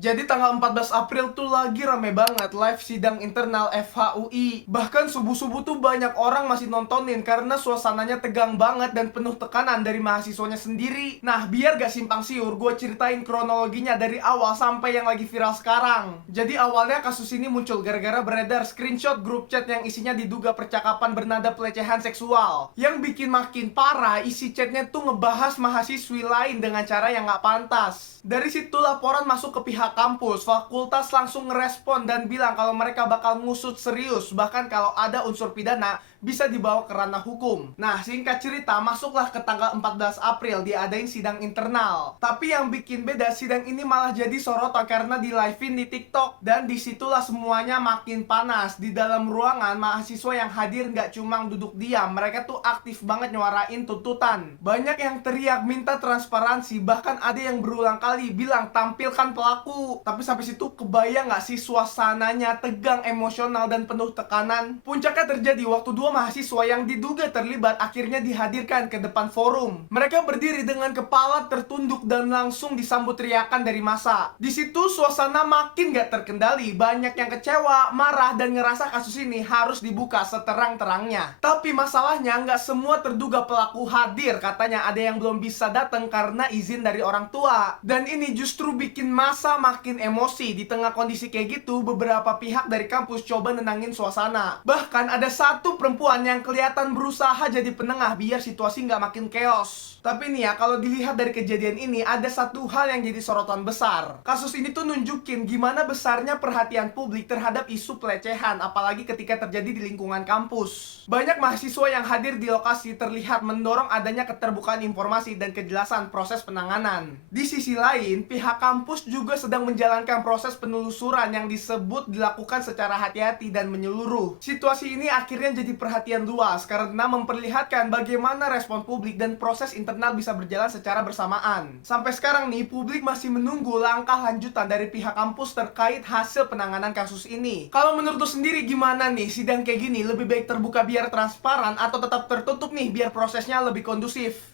Jadi tanggal 14 April tuh lagi rame banget live sidang internal FHUI. Bahkan subuh-subuh tuh banyak orang masih nontonin karena suasananya tegang banget dan penuh tekanan dari mahasiswanya sendiri. Nah, biar gak simpang siur, gue ceritain kronologinya dari awal sampai yang lagi viral sekarang. Jadi awalnya kasus ini muncul gara-gara beredar screenshot grup chat yang isinya diduga percakapan bernada pelecehan seksual. Yang bikin makin parah, isi chatnya tuh ngebahas mahasiswi lain dengan cara yang gak pantas. Dari situ laporan masuk ke pihak kampus, fakultas langsung ngerespon dan bilang kalau mereka bakal ngusut serius, bahkan kalau ada unsur pidana bisa dibawa ke ranah hukum. Nah, singkat cerita, masuklah ke tanggal 14 April diadain sidang internal. Tapi yang bikin beda, sidang ini malah jadi sorotan karena di live-in di TikTok. Dan disitulah semuanya makin panas. Di dalam ruangan, mahasiswa yang hadir nggak cuma duduk diam, mereka tuh aktif banget nyuarain tuntutan. Banyak yang teriak minta transparansi, bahkan ada yang berulang kali bilang tampilkan pelaku. Tapi sampai situ kebayang nggak sih suasananya tegang, emosional, dan penuh tekanan? Puncaknya terjadi waktu dua mahasiswa yang diduga terlibat akhirnya dihadirkan ke depan forum. Mereka berdiri dengan kepala tertunduk dan langsung disambut teriakan dari massa. Di situ suasana makin gak terkendali. Banyak yang kecewa, marah, dan ngerasa kasus ini harus dibuka seterang-terangnya. Tapi masalahnya nggak semua terduga pelaku hadir. Katanya ada yang belum bisa datang karena izin dari orang tua. Dan ini justru bikin massa makin emosi. Di tengah kondisi kayak gitu, beberapa pihak dari kampus coba nenangin suasana. Bahkan ada satu perempuan yang kelihatan berusaha jadi penengah biar situasi nggak makin chaos. Tapi nih ya, kalau dilihat dari kejadian ini, ada satu hal yang jadi sorotan besar. Kasus ini tuh nunjukin gimana besarnya perhatian publik terhadap isu pelecehan, apalagi ketika terjadi di lingkungan kampus. Banyak mahasiswa yang hadir di lokasi terlihat mendorong adanya keterbukaan informasi dan kejelasan proses penanganan. Di sisi lain, pihak kampus juga sedang menjalankan proses penelusuran yang disebut dilakukan secara hati-hati dan menyeluruh. Situasi ini akhirnya jadi perhatian luas karena memperlihatkan bagaimana respon publik dan proses internal bisa berjalan secara bersamaan. Sampai sekarang nih, publik masih menunggu langkah lanjutan dari pihak kampus terkait hasil penanganan kasus ini. Kalau menurut lo sendiri gimana nih, sidang kayak gini lebih baik terbuka biar transparan atau tetap tertutup nih biar prosesnya lebih kondusif?